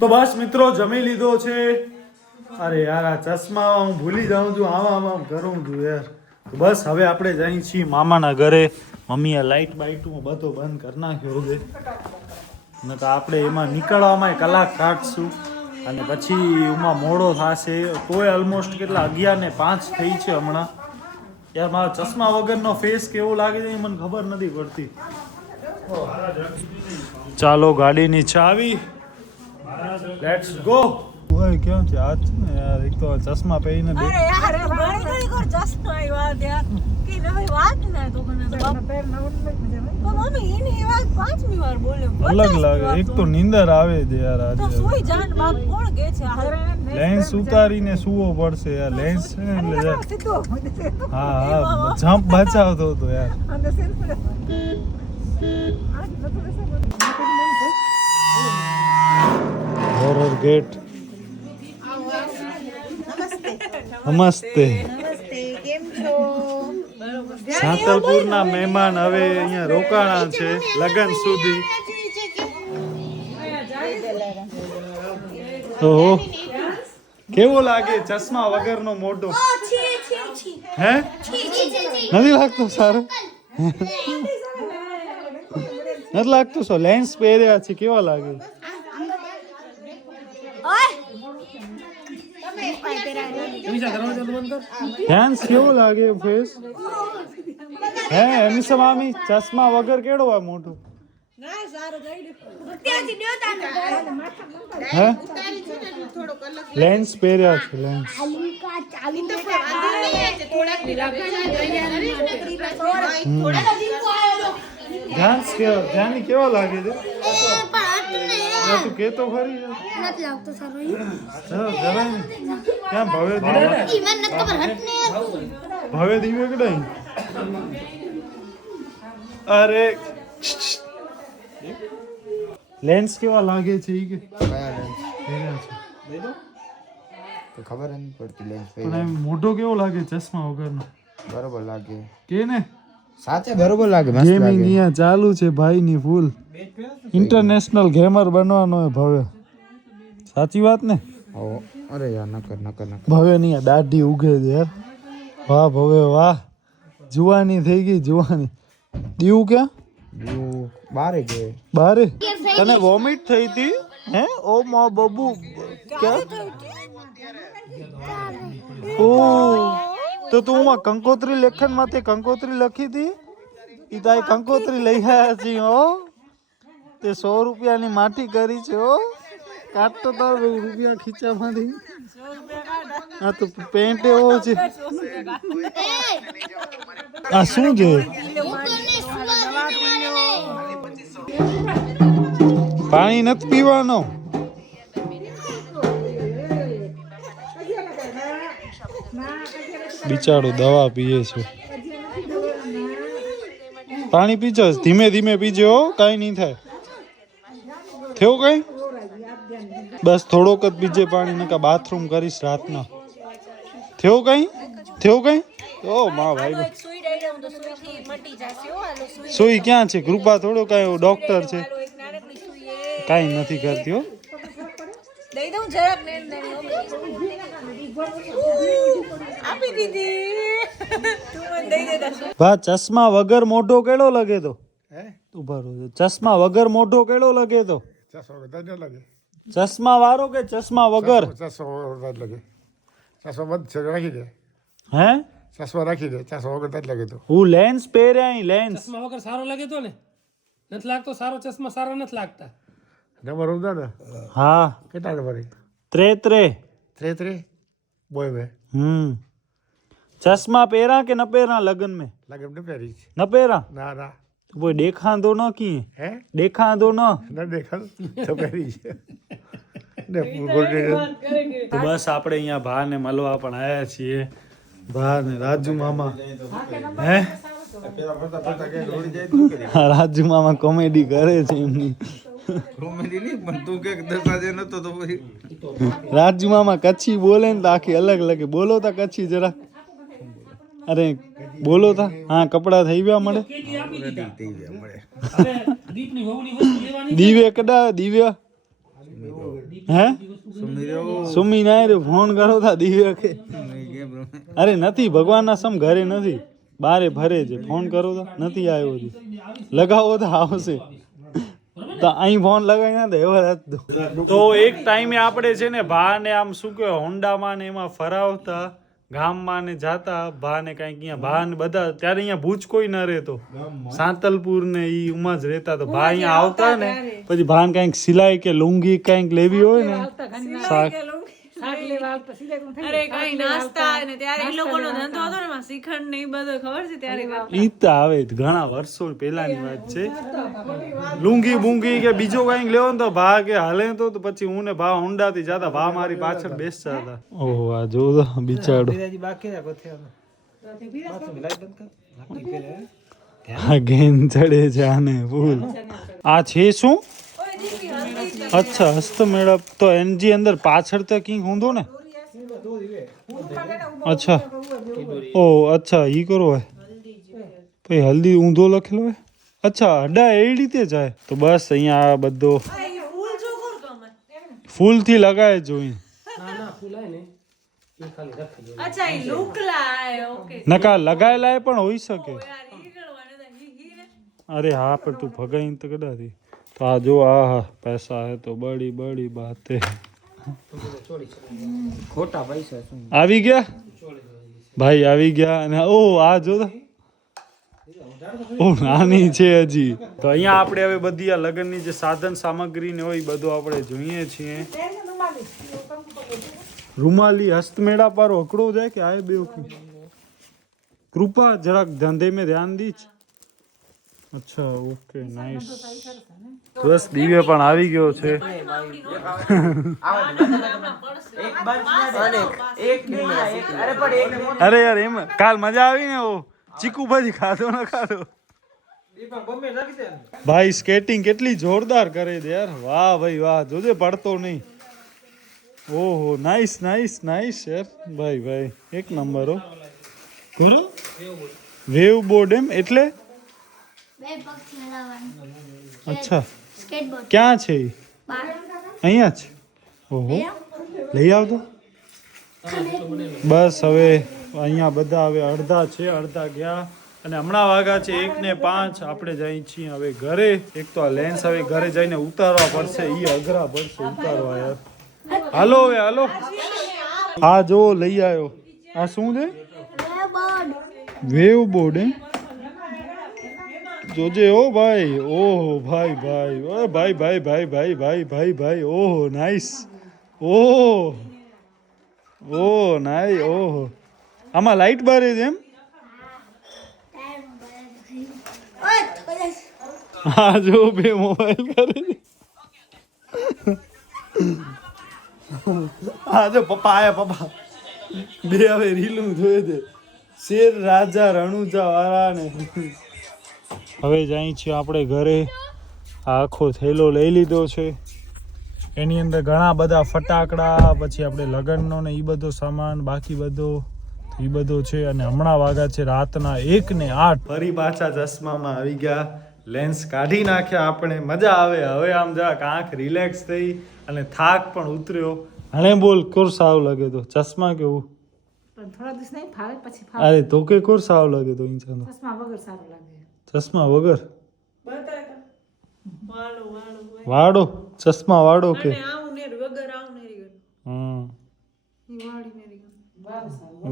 તો બસ મિત્રો જમી લીધો છે. અરે યાર આ ચશ્મા હું ભૂલી જાઉં છું, આમ કરું છું યાર. તો બસ હવે આપણે જઈએ છીએ મામાના ઘરે. મમ્મીએ લાઈટ બાઈટું બધો બંધ કરી નાખ્યો છે ને તો આપણે એમાં નીકળવામાં કલાક કાઢશું અને પછી એમાં મોડો થશે. તોય ઓલમોસ્ટ કેટલા 11:05 થઈ છે હમણાં. યાર મારા ચશ્મા વગરનો ફેસ કેવો લાગે છે મને ખબર નથી પડતી. ચાલો ગાડીની ચાવી, લેટ્સ ગો. ઓય કેમ છે આજ ને યાર, એક તો ચશ્મા પહેરીને અરે યાર મારી ઘણી કોર ચશ્મા આવ્યા ત્યાં કે નવી વાત ના તો મને તો મમ્મી એની વાત પાંચમી વાર બોલ્યો. અલગ લાગે. એક તો નીંદર આવે છે યાર તો આજે. સુઈ જાન બાપ કોણ કે છે લેન્સ ઉતારીને સૂવો પડશે યાર. લેન્સ છે ને એટલે યાર. હા જમ્પ બચાવતો હતો યાર. Horror gate. નમસ્તે. કેમ છો? સાંતલપુરના મહેમાન હવે અહીંયા રોકાણા છે લગન સુધી. ઓહો કેવો લાગે ચશ્મા વગરનો મોઢો? હે નથી લાગતો સારું? નથી લાગતું? શું લેન્સ પહેર્યા છે કેવા લાગે? લેન્સ કેવો લાગે ફેસ? હે એની મામી ચશ્મા વગર કેળો હોય મોઢું? હે લેન્સ પહેર્યા છે લેન્સ. ધ્યાન કેવો લાગે છે? તું કેતો ખરી જરાય ને ક્યાં ભવે ધીમે કડાઈ. અરે લેન્સ કેવા લાગે છે ઈ કે ખબર નથી પડતી. લેન્સ પણ એમ મોઢો કેવો લાગે ચશ્મા વગરનો? બરોબર લાગે કે ને સાચે બરોબર લાગે. મસ્ત ગેમિંગ લાગે. અહીંયા ચાલુ છે ભાઈની ફૂલ. ઇન્ટરનેશનલ ગેમર બનવાનો હોય ભવે. સાચી વાત ને? અરે યાર નકર ભવે ની દાઢી ઉગે છે યાર. વાહ ભવે વાહ, જુવાની થઈ ગઈ જુવાની. દીવું ક્યાં? બારે ગયે. બારે? તને વોમિટ થઈ હતી? હે ઓ મા બબુ ક્યાં? ઓ તો તું માં કંકોત્રી લેખન માં તે કંકોત્રી લખી હતી ઈ તારી કંકોત્રી લઈ આવ્યા છી હો. તે 100 રૂપિયાની માટી કરી છે હો. કાઢતો તાર રૂપિયા ખીચામાંથી. આ તો પેન્ટ એવો છે. આ શું છે? પાણી નથી પીવાનો? બિચારો દવા પીએ છે. પાણી પીજો ધીમે ધીમે પીજો, કઈ નહીં થાય. થયો કઈ? બસ થોડોક જ પીજે પાણી, નકા બાથરૂમ કરીશ રાતના. થયો કઈ? ઓ માં ભાઈ સુઈ ક્યાં છે? કૃપા થોડો કઈ ડોક્ટર છે, કઈ નથી કરતી હો. દઈ દઉં જરાક ને આપી દીધી. તું મને દઈ દેતા. ભા ચશ્મા વગર મોઢો કેળો લાગે તો? ઉભા રહો. ચશ્મા વગર મોઢો કેળો લાગે તો? ચશ્મા વાળો કે ચશ્મા વગર? હે ચશ્મા રાખી દે. ચશ્મા વગર જ લાગે તો હું લેન્સ પહેર્યા. લેન્સ ચશ્મા વગર સારો લાગે તો ને? નથી લાગતો સારો ચશ્મા? સારા નથી લાગતા. નંબર ઉમદા ને? હા કેટલા નંબર? 33 બોય વે चश्मा પહેરા કે ન પહેરા લગન में? લગન ને પહેરી છે. ન પહેરા? ના ના. તો કોઈ દેખાંદો ન કી? હે દેખાંદો ન? ન દેખાલ તો પહેરી છે ને. તો બસ આપણે અહીંયા ભા ને મળવા પણ આવ્યા છીએ. ભા ને રાજુ મામા. હે રાજુ મામા કોમેડી કરે છે એમની. કોમેડી નહીં પણ તું કે દસાજે નતો તો પછી રાજુ મામા કચ્છી બોલે ને તો આખી અલગ લાગે. બોલો તા કચ્છી જરા. અરે બોલો તા. હા કપડા થઈ ગયા મળે. દિવ્ય કડા દિવ્ય હે સુમી રહ્યો સુમી ના રે ફોન કરો તા દિવ્ય કે ગેમ રમે અરે નથી ભગવાનના સમ ઘરે નથી બારે ફરે છે ફોન કરો તો નથી આવ્યો હજી લગાવો તો આવશે તો અહીં ફોન લગાવી ના દે એવા તો એક ટાઈમે આપણે છે ને ભા ને આમ શું કે હોન્ડામાં ને એમાં ફરાવતા ગામમાં ને જાતા ભા ને કઈક અહીંયા ભા ને બધા ત્યારે અહીંયા ભૂજ કોઈ ન રહેતો સાંતલપુર ને ઈ ઉમાં જ રહેતા તો ભા અહીંયા આવતા ને પછી ભા ને કઈક સિલાઈ કે લુંગી કઈક લેવી હોય ને શાક અરે કઈ નાસ્તા ને ત્યારે એ લોકોનો ધંધો હતો ને એમાં શ્રીખંડ ને ઈ બધું ખબર છે ત્યારે ઈ તો આવે ઘણા વર્ષો પહેલાની વાત છે લુંગી બુંગી કે બીજો કઈક લેવો ને તો ભા કે હાલે તો પછી હું ને ભા હોન્ડાથી જતા ભા મારી પાછળ બેસતા હતા ઓહો આ જો બિચારો આ ગેન ચડે છે આને ફૂલ આ છે શું અચ્છા હસ્તમેળાપ તો એનજી અંદર પાછળ તો કંઈક ઊંધો ને અચ્છા ઓ અચ્છા ઈ કરો હે પછી હલ્દી ઊંધો લખેલો હે અચ્છા હડા એ રીતે જાય તો બસ અહીંયા આ બધો ફૂલથી લગાય જોઈએ અચ્છા ઈ લુકલા ઓકે નકા લગાયેલા પણ હોઈ શકે યાર ઈ ગણવાને તો હી ને અરે હા પણ તું ભગાઈ તો કદાથી તો આ જો આ હા પૈસા હે તો બડી બડી બાત હે ખોટા પૈસા શું આવી ગયા ભાઈ આવી ગયા અને ઓ આ જો ઓ નાની છે હજી તો અહીંયા આપણે હવે બધી આ લગ્નની જે સાધન સામગ્રી ને હોય બધું આપણે જોઈએ છીએ રૂમાલી હસ્તમેળા પર ઓકડો જાય કે આય બે કૃપા જરાક ધંધે में ध्यान दीज અચ્છા ઓકે નાઈસ બસ દિવ્ય પણ આવી ગયો છે અરે યાર એમ કાલ મજા આવી ને ઓ ચીકુ ભાજી ખાધો ન ખાધો ભાઈ સ્કેટિંગ કેટલી જોરદાર કરે છે યાર વાહ ભાઈ વાહ જોજે પડતો નહીં ઓહો નાઈસ નાઈસ નાઈસ યાર ભાઈ ભાઈ એક નંબર હો કરો વેવ બોર્ડ એમ એટલે અચ્છા ક્યાં છે ઈ? અહીંયા છે ઓહો લઈ આવતો બસ હવે અહીંયા બધા હવે અડધા છે અડધા ગયા અને હમણાં વાગ્યા છે 1:05 આપણે જઈ છીએ હવે ઘરે એક તો આ લેન્સ હવે ઘરે જઈને ઉતારવા પડશે ઈ અઘરા પડશે ઉતારવા યાર હાલો હવે હાલો આ જો લઈ આવ્યો આ શું છે વેવ બોર્ડ એમ જોજે ઓ ભાઈ ઓહો ભાઈ ભાઈ ઓ ભાઈ ભાઈ ભાઈ ભાઈ ભાઈ ભાઈ ભાઈ ઓહો નાઈસ ઓહો ઓ નાઈ ઓહો આમાં લાઈટ બારે છે એમ હા જો બે મોબાઈલ કરે છે હા જો પપ્પા આયા પપ્પા બે હવે રીલું જોઈ દે શેર રાજા રણુજા વાળા ને હવે જાય છીએ આપણે ઘરે આખો થેલો લઈ લીધો છે એની અંદર ઘણા બધા ફટાકડા પછી આપણે લગ્નનો ને એ બધો સામાન બાકી બધો એ બધો છે અને હમણાં વાગ્યા છે રાતના 1:08 ફરી પાછા ચશ્મામાં આવી ગયા લેન્સ કાઢી નાખ્યા આપણે મજા આવે હવે આમ જરાક આંખ રિલેક્સ થઈ અને થાક પણ ઉતર્યો હણે બોલ કોર સાવ લાગે તો ચશ્મા કેવું પણ થોડા દિવસ નહીં ફાવે પછી ફાવે અરે તો કે કોર સાવ લાગે તો ઇન્સાનો ચશ્મા વગર સારું લાગે ચશ્મા વગર વાળો વાળો વાડો ચશ્મા વાડો કે આવું ને વગર આવું ને ઈ હમ વાડી મેરી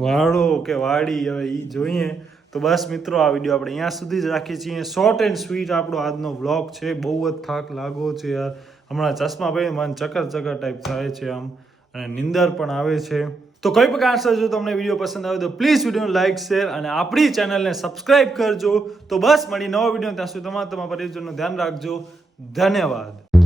વાડો કે વાડી હવે ઈ જોઈએ તો બસ મિત્રો આ વિડીયો આપણે અહીંયા સુધી જ રાખીએ છીએ શોર્ટ એન્ડ સ્વીટ આપણો આજનો વ્લોગ છે બહુ જ થાક લાગો છે યાર હમણાં ચશ્મા ભાઈ મને ચક્કર ટાઈપ થાય છે આમ અને નિંદર પણ આવે છે તો કોઈ પણ કારણસર જો તમને વિડીયો પસંદ આવે તો પ્લીઝ વિડીયોને લાઈક શેર અને આપણી ચેનલને સબસ્ક્રાઇબ કરજો તો બસ મળી નવો વિડીયો ત્યાં સુધી તમારા પરિજનનું ધ્યાન રાખજો ધન્યવાદ